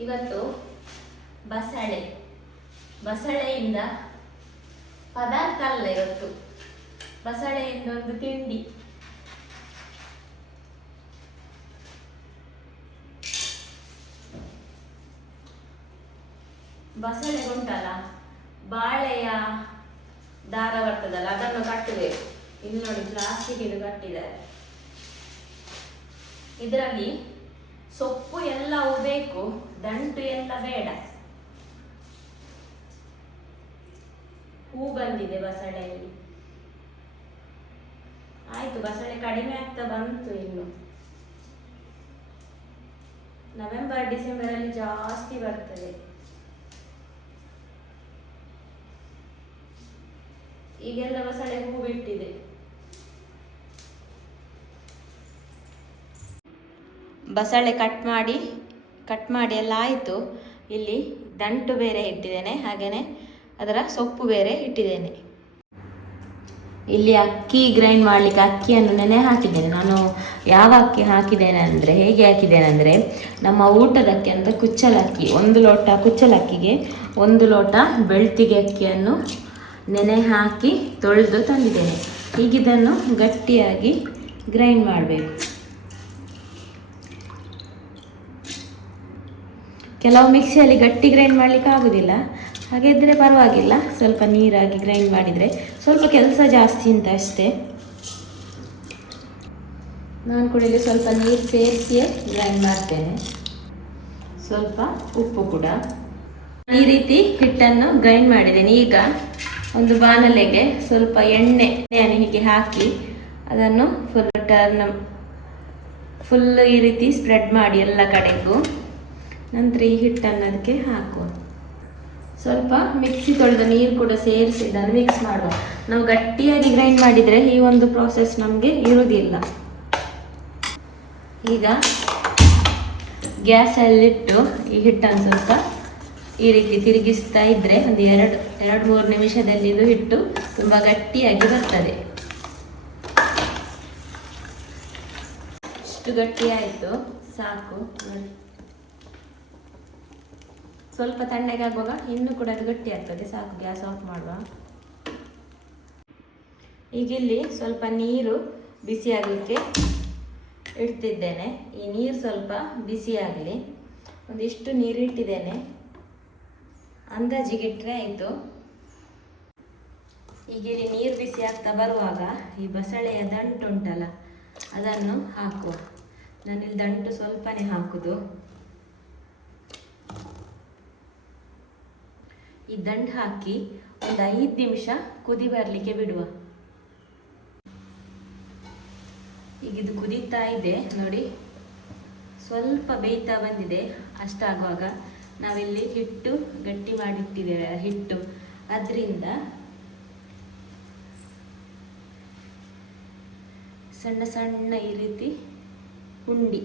ಇವತ್ತು ಬಸಳೆ. ಬಸಳೆಯಿಂದ ಪದಾರ್ಥ ಅಲ್ಲ ಇವತ್ತು. ಬಸಳೆಯಿಂದ ಒಂದು ತಿಂಡಿ. ಬಸಳೆ ಉಂಟಲ್ಲ ಬಾಳೆಯ ದಾರ ಬರ್ತದಲ್ಲ, ಅದನ್ನು ಕಟ್ಟಬೇಕು. ಇಲ್ಲಿ ನೋಡಿ ಪ್ಲಾಸ್ಟಿಕ್ ಇದು ಕಟ್ಟಿದ್ದಾರೆ. ಇದರಲ್ಲಿ ಸೊಪ್ಪು ಎಲ್ಲವೂ ಬೇಕು, ದಂಟು ಎಲ್ಲ ಬೇಡ. ಹೂ ಬಂದಿದೆ ಬಸಳೆಯಲ್ಲಿ. ಆಯ್ತು, ಬಸಳೆ ಕಡಿಮೆ ಆಗ್ತಾ ಬಂತು ಇನ್ನು. ನವೆಂಬರ್ ಡಿಸೆಂಬರ್ ಅಲ್ಲಿ ಜಾಸ್ತಿ ಬರ್ತದೆ. ಈಗೆಲ್ಲ ಬಸಳೆ ಹೂ ಬಿಟ್ಟಿದೆ. ಬಸಳೆ ಕಟ್ ಮಾಡಿ ಕಟ್ ಮಾಡಿ ಎಲ್ಲ ಆಯಿತು. ಇಲ್ಲಿ ದಂಟು ಬೇರೆ ಇಟ್ಟಿದ್ದೇನೆ ಹಾಗೆಯೇ ಅದರ ಸೊಪ್ಪು ಬೇರೆ ಇಟ್ಟಿದ್ದೇನೆ. ಇಲ್ಲಿ ಅಕ್ಕಿ ಗ್ರೈಂಡ್ ಮಾಡಲಿಕ್ಕೆ ಅಕ್ಕಿಯನ್ನು ನೆನೆ ಹಾಕಿದ್ದೇನೆ. ನಾನು ಯಾವ ಅಕ್ಕಿ ಹಾಕಿದ್ದೇನೆ ಅಂದರೆ, ಹೇಗೆ ಹಾಕಿದ್ದೇನೆ ಅಂದರೆ, ನಮ್ಮ ಊಟದಕ್ಕೆ ಅಂತ ಕುಚ್ಚಲಕ್ಕಿ ಒಂದು ಲೋಟ ಕುಚ್ಚಲಕ್ಕಿಗೆ ಒಂದು ಲೋಟ ಬೆಳ್ತಿಗೆ ಅಕ್ಕಿಯನ್ನು ನೆನೆ ಹಾಕಿ ತೊಳೆದು ತಂದಿದ್ದೇನೆ. ಈಗಿದನ್ನು ಗಟ್ಟಿಯಾಗಿ ಗ್ರೈಂಡ್ ಮಾಡಬೇಕು. ಕೆಲವು ಮಿಕ್ಸಿಯಲ್ಲಿ ಗಟ್ಟಿ ಗ್ರೈಂಡ್ ಮಾಡಲಿಕ್ಕೆ ಆಗೋದಿಲ್ಲ. ಹಾಗಿದ್ದರೆ ಪರವಾಗಿಲ್ಲ. ಸ್ವಲ್ಪ ನೀರಾಗಿ ಗ್ರೈಂಡ್ ಮಾಡಿದರೆ ಸ್ವಲ್ಪ ಕೆಲಸ ಜಾಸ್ತಿ ಅಂತ ಅಷ್ಟೇ. ನಾನು ಕೂಡ ಇಲ್ಲಿ ಸ್ವಲ್ಪ ನೀರು ಸೇರಿಸಿಯೇ ಗ್ರೈಂಡ್ ಮಾಡ್ತೇನೆ. ಸ್ವಲ್ಪ ಉಪ್ಪು ಕೂಡ. ಈ ರೀತಿ ಹಿಟ್ಟನ್ನು ಗ್ರೈಂಡ್ ಮಾಡಿದ್ದೇನೆ. ಈಗ ಒಂದು ಬಾಣಲೆಗೆ ಸ್ವಲ್ಪ ಎಣ್ಣೆ ಎಣ್ಣೆಯನ್ನು ಹೀಗೆ ಹಾಕಿ ಅದನ್ನು ಫುಲ್ ಟರ್ನ್ ಫುಲ್ ಈ ರೀತಿ ಸ್ಪ್ರೆಡ್ ಮಾಡಿ ಎಲ್ಲ ಕಡೆಗೂ. ನಂತರ ಈ ಹಿಟ್ಟನ್ನು ಅದಕ್ಕೆ ಹಾಕುವ ಸ್ವಲ್ಪ ಮಿಕ್ಸಿ ತೊಳೆದ ನೀರು ಕೂಡ ಸೇರಿಸಿ ಇದನ್ನು ಮಿಕ್ಸ್ ಮಾಡುವ. ನಾವು ಗಟ್ಟಿಯಾಗಿ ಗ್ರೈಂಡ್ ಮಾಡಿದರೆ ಈ ಒಂದು ಪ್ರಾಸೆಸ್ ನಮಗೆ ಇರುವುದಿಲ್ಲ ಈಗ ಗ್ಯಾಸಲ್ಲಿಟ್ಟು ಈ ಹಿಟ್ಟನ್ನು ಸ್ವಲ್ಪ ಈ ರೀತಿ ತಿರುಗಿಸ್ತಾ ಇದ್ದರೆ ಒಂದು ಎರಡು ಎರಡು, ಮೂರು ನಿಮಿಷದಲ್ಲಿ ಇದು ಹಿಟ್ಟು ತುಂಬ ಗಟ್ಟಿಯಾಗಿ ಬರ್ತದೆ. ಇಷ್ಟು ಗಟ್ಟಿಯಾಯಿತು, ಸಾಕು. ಸ್ವಲ್ಪ ತಣ್ಣಗೆ ಆಗುವಾಗ ಇನ್ನೂ ಕೂಡ ಅದು ಗಟ್ಟಿ ಆಗ್ತದೆ, ಸಾಕು ಗ್ಯಾಸ್ ಆಫ್ ಮಾಡುವ. ಈಗ ಇಲ್ಲಿ ಸ್ವಲ್ಪ ನೀರು ಬಿಸಿ ಆಗಲಿಕ್ಕೆ ಇಡ್ತಿದ್ದೇನೆ. ಈ ನೀರು ಸ್ವಲ್ಪ ಬಿಸಿ ಆಗಲಿ. ಒಂದಿಷ್ಟು ನೀರು ಇಟ್ಟಿದ್ದೇನೆ. ಅಂದಾಜಿಗೆ ಇಟ್ಟರೆ ಆಯಿತು. ಈಗ ಇಲ್ಲಿ ನೀರು ಬಿಸಿ ಆಗ್ತಾ ಬರುವಾಗ ಈ ಬಸಳೆಯ ದಂಟು ಉಂಟಲ್ಲ ಅದನ್ನು ಹಾಕುವ. ನಾನಿಲ್ಲಿ ದಂಟು ಸ್ವಲ್ಪನೇ ಹಾಕುದು. ಈ ದಂಡು ಹಾಕಿ ಒಂದು ಐದು ನಿಮಿಷ ಕುದಿ ಬರಲಿಕ್ಕೆ ಬಿಡುವ. ಈಗ ಇದು ಕುದೀತಾ ಇದೆ, ನೋಡಿ. ಸ್ವಲ್ಪ ಬೇಯ್ತಾ ಬಂದಿದೆ, ಅಷ್ಟಾಗುವಾಗ ನಾವಿಲ್ಲಿ ಹಿಟ್ಟು ಗಟ್ಟಿ ಮಾಡಿಟ್ಟಿದ್ದೇವೆ, ಹಿಟ್ಟು. ಅದರಿಂದ ಸಣ್ಣ ಸಣ್ಣ ಈ ರೀತಿ ಉಂಡಿ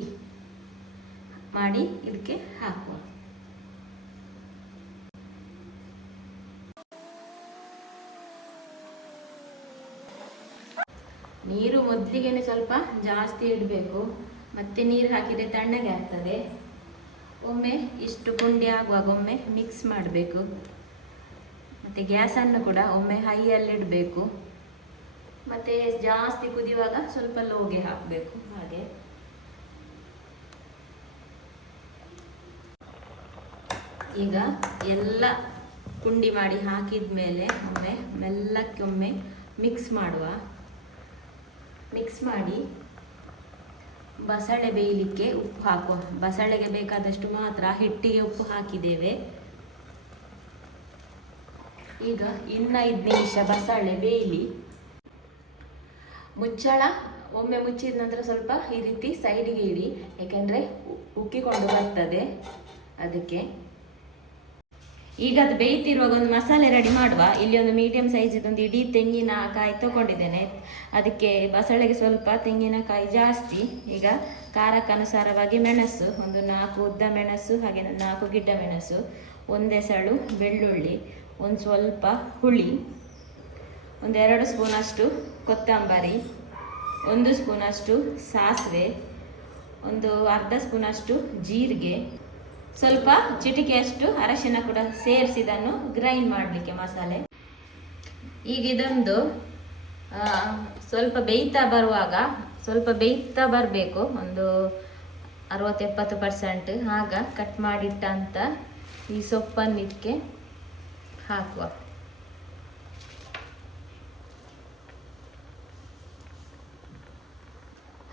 ಮಾಡಿ ಇದಕ್ಕೆ ಹಾಕುವ. ನೀರು ಮೊದಲಿಗೆ ಸ್ವಲ್ಪ ಜಾಸ್ತಿ ಇಡಬೇಕು. ಮತ್ತೆ ನೀರು ಹಾಕಿದರೆ ತಣ್ಣಗೆ ಆಗ್ತದೆ. ಒಮ್ಮೆ ಇಷ್ಟು ಪುಂಡಿ ಆಗುವಾಗ ಒಮ್ಮೆ ಮಿಕ್ಸ್ ಮಾಡಬೇಕು. ಮತ್ತು ಗ್ಯಾಸನ್ನು ಕೂಡ ಒಮ್ಮೆ ಹೈಯಲ್ಲಿ ಇಡಬೇಕು. ಮತ್ತು ಜಾಸ್ತಿ ಕುದಿಯುವಾಗ ಸ್ವಲ್ಪ ಲೋಗೆ ಹಾಕಬೇಕು. ಹಾಗೆ. ಈಗ ಎಲ್ಲ ಪುಂಡಿ ಮಾಡಿ ಹಾಕಿದ ಮೇಲೆ ಒಮ್ಮೆ ಮೆಲ್ಲಕ್ಕೆ ಒಮ್ಮೆ ಮಿಕ್ಸ್ ಮಾಡುವ. ಮಿಕ್ಸ್ ಮಾಡಿ ಬಸಳೆ ಬೇಯಲಿಕ್ಕೆ ಉಪ್ಪು ಹಾಕುವ. ಬಸಳೆಗೆ ಬೇಕಾದಷ್ಟು ಮಾತ್ರ ಹಿಟ್ಟಿಗೆ ಉಪ್ಪು ಹಾಕಿದ್ದೇವೆ. ಈಗ ಇನ್ನೈದು ನಿಮಿಷ ಬಸಳೆ ಬೇಯಲಿ. ಮುಚ್ಚಳ, ಒಮ್ಮೆ ಮುಚ್ಚಿದ ನಂತರ ಸ್ವಲ್ಪ ಈ ರೀತಿ ಸೈಡಿಗೆ ಇಡಿ. ಯಾಕೆಂದರೆ ಉಕ್ಕಿಕೊಂಡು ಬರ್ತದೆ. ಅದಕ್ಕೆ ಈಗ ಅದು ಬೇಯ್ತಿರುವಾಗ ಒಂದು ಮಸಾಲೆ ರೆಡಿ ಮಾಡುವ. ಇಲ್ಲಿ ಒಂದು ಮೀಡಿಯಂ ಸೈಜ್ ಒಂದು ಇಡೀ ತೆಂಗಿನಕಾಯಿ ತಗೊಂಡಿದ್ದೇನೆ. ಅದಕ್ಕೆ ಬಸಳೆಗೆ ಸ್ವಲ್ಪ ತೆಂಗಿನಕಾಯಿ ಜಾಸ್ತಿ. ಈಗ ಖಾರಕ್ಕನುಸಾರವಾಗಿ ಮೆಣಸು, ಒಂದು ನಾಲ್ಕು ಉದ್ದ ಮೆಣಸು, ಹಾಗೆ ನಾಲ್ಕು ಗಿಡ್ಡ ಮೆಣಸು ಒಂದೆಸಳು ಬೆಳ್ಳುಳ್ಳಿ, ಒಂದು ಸ್ವಲ್ಪ ಹುಳಿ ಒಂದೆರಡು ಸ್ಪೂನಷ್ಟು ಕೊತ್ತಂಬರಿ, ಒಂದು ಸ್ಪೂನಷ್ಟು ಸಾಸಿವೆ, ಒಂದು ಅರ್ಧ ಸ್ಪೂನಷ್ಟು ಜೀರಿಗೆ ಸ್ವಲ್ಪ ಚಿಟಿಕೆಯಷ್ಟು ಅರಶಿನ ಕೂಡ ಸೇರಿಸಿ ಇದನ್ನು ಗ್ರೈಂಡ್ ಮಾಡಲಿಕ್ಕೆ ಮಸಾಲೆ. ಈಗ ಇದೊಂದು ಸ್ವಲ್ಪ ಬೇಯ್ತಾ ಬರುವಾಗ, ಸ್ವಲ್ಪ ಬೇಯ್ತಾ ಬರಬೇಕು, ಒಂದು ಅರವತ್ತು ಎಪ್ಪತ್ತು ಪರ್ಸೆಂಟ್ ಆಗ ಕಟ್ ಮಾಡಿಟ್ಟಂತ ಈ ಸೊಪ್ಪನ್ನು ಇದಕ್ಕೆ ಹಾಕುವ.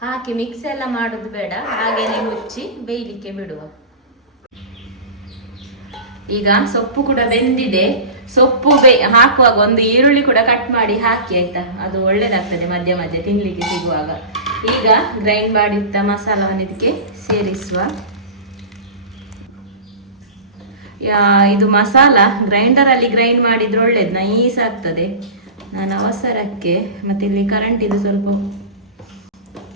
ಹಾಕಿ ಮಿಕ್ಸ್ ಎಲ್ಲ ಮಾಡೋದು ಬೇಡ, ಹಾಗೇನೆ ಮುಚ್ಚಿ ಬೇಯಲಿಕ್ಕೆ ಬಿಡುವ. ಈಗ ಸೊಪ್ಪು ಕೂಡ ಬೆಂದಿದೆ. ಸೊಪ್ಪು ಬೇ, ಹಾಕುವಾಗ ಒಂದು ಈರುಳ್ಳಿ ಕೂಡ ಕಟ್ ಮಾಡಿ ಹಾಕಿ ಆಯ್ತಾ? ಅದು ಒಳ್ಳೇದಾಗ್ತದೆ ಮಧ್ಯ ಮಧ್ಯ ತಿನ್ಲಿಕ್ಕೆ ಸಿಗುವಾಗ. ಈಗ ಗ್ರೈಂಡ್ ಮಾಡಿದ್ದ ಮಸಾಲವನ್ನು ಇದಕ್ಕೆ ಸೇರಿಸುವ. ಇದು ಮಸಾಲ ಗ್ರೈಂಡರ್ ಅಲ್ಲಿ ಗ್ರೈಂಡ್ ಮಾಡಿದ್ರೆ ಒಳ್ಳೇದು, ನೈಸ್ ಆಗ್ತದೆ. ನಾನು ಅವಸರಕ್ಕೆ, ಮತ್ತೆ ಇಲ್ಲಿ ಕರೆಂಟ್ ಇದು ಸ್ವಲ್ಪ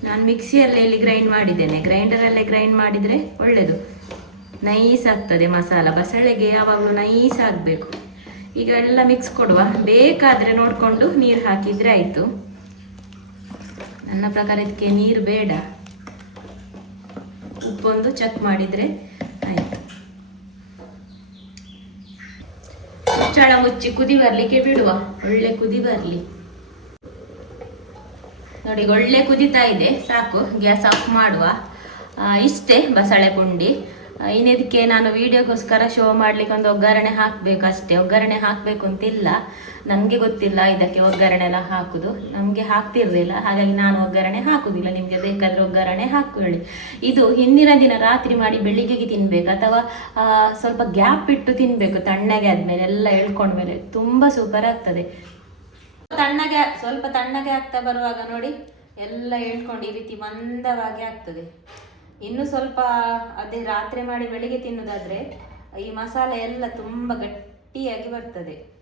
ನಾನು ಮಿಕ್ಸಿಯಲ್ಲೇ ಇಲ್ಲಿ ಗ್ರೈಂಡ್ ಮಾಡಿದ್ದೇನೆ. ಗ್ರೈಂಡರಲ್ಲೇ ಗ್ರೈಂಡ್ ಮಾಡಿದರೆ ಒಳ್ಳೆಯದು ನೈಸ್ ಆಗ್ತದೆ ಮಸಾಲ, ಬಸಳೆಗೆ ಯಾವಾಗಲೂ ನೈಸ್ ಆಗಬೇಕು ಈಗ ಎಲ್ಲ ಮಿಕ್ಸ್ ಕೊಡುವ. ಬೇಕಾದರೆ ನೋಡಿಕೊಂಡು ನೀರು ಹಾಕಿದರೆ ಆಯಿತು. ನನ್ನ ಪ್ರಕಾರ ಇದಕ್ಕೆ ನೀರು ಬೇಡ. ಉಪ್ಪೊಂದು ಚೆಕ್ ಮಾಡಿದರೆ ಆಯಿತು. ಮುಚ್ಚಳ ಮುಚ್ಚಿ ಕುದಿ ಬರಲಿಕ್ಕೆ ಬಿಡುವ. ಒಳ್ಳೆ ಕುದಿ ಬರಲಿ. ನೋಡಿ ಒಳ್ಳೆ ಕುದಿತಾ ಇದೆ. ಸಾಕು, ಗ್ಯಾಸ್ ಆಫ್ ಮಾಡುವ. ಇಷ್ಟೇ ಬಸಳೆ ಪುಂಡಿ. ಆ, ಇನ್ನು ಇದಕ್ಕೆ ನಾನು ವಿಡಿಯೋಗೋಸ್ಕರ ಶೋ ಮಾಡ್ಲಿಕ್ಕೆ ಒಂದು ಒಗ್ಗರಣೆ ಹಾಕಬೇಕು ಅಷ್ಟೇ ಒಗ್ಗರಣೆ ಹಾಕಬೇಕು ಅಂತಿಲ್ಲ. ನನಗೆ ಗೊತ್ತಿಲ್ಲ ಇದಕ್ಕೆ ಒಗ್ಗರಣೆ ಎಲ್ಲ ಹಾಕುದು. ನಮಗೆ ಹಾಕ್ತಿರ್ಲಿಲ್ಲ. ಹಾಗಾಗಿ ನಾನು ಒಗ್ಗರಣೆ ಹಾಕುದಿಲ್ಲ. ನಿಮಗೆ ಬೇಕಾದರೆ ಒಗ್ಗರಣೆ ಹಾಕೊಳ್ಳಿ. ಇದು ಹಿಂದಿನ ದಿನ ರಾತ್ರಿ ಮಾಡಿ ಬೆಳಿಗ್ಗೆಗೆ ತಿನ್ಬೇಕು ಅಥವಾ ಸ್ವಲ್ಪ ಗ್ಯಾಪ್ ಇಟ್ಟು ತಿನ್ಬೇಕು ತಣ್ಣಗೆ ಆದಮೇಲೆ ಎಲ್ಲ ಎಳ್ಕೊಂಡ್ಮೇಲೆ. ತುಂಬ ಸೂಪರ್ ಆಗ್ತದೆ. ತಣ್ಣಗೆ ಸ್ವಲ್ಪ ತಣ್ಣಗೆ ಆಗ್ತಾ ಬರುವಾಗ ನೋಡಿ ಎಲ್ಲ ಹೇಳ್ಕೊಂಡು ಈ ರೀತಿ ಮಂದವಾಗಿ ಆಗ್ತದೆ. ಇನ್ನು ಸ್ವಲ್ಪ ಅದೇ ರಾತ್ರಿ ಮಾಡಿ ಬೆಳಿಗ್ಗೆ ತಿನ್ನುದಾದ್ರೆ ಈ ಮಸಾಲೆ ಎಲ್ಲ ತುಂಬ ಗಟ್ಟಿಯಾಗಿ ಬರ್ತದೆ.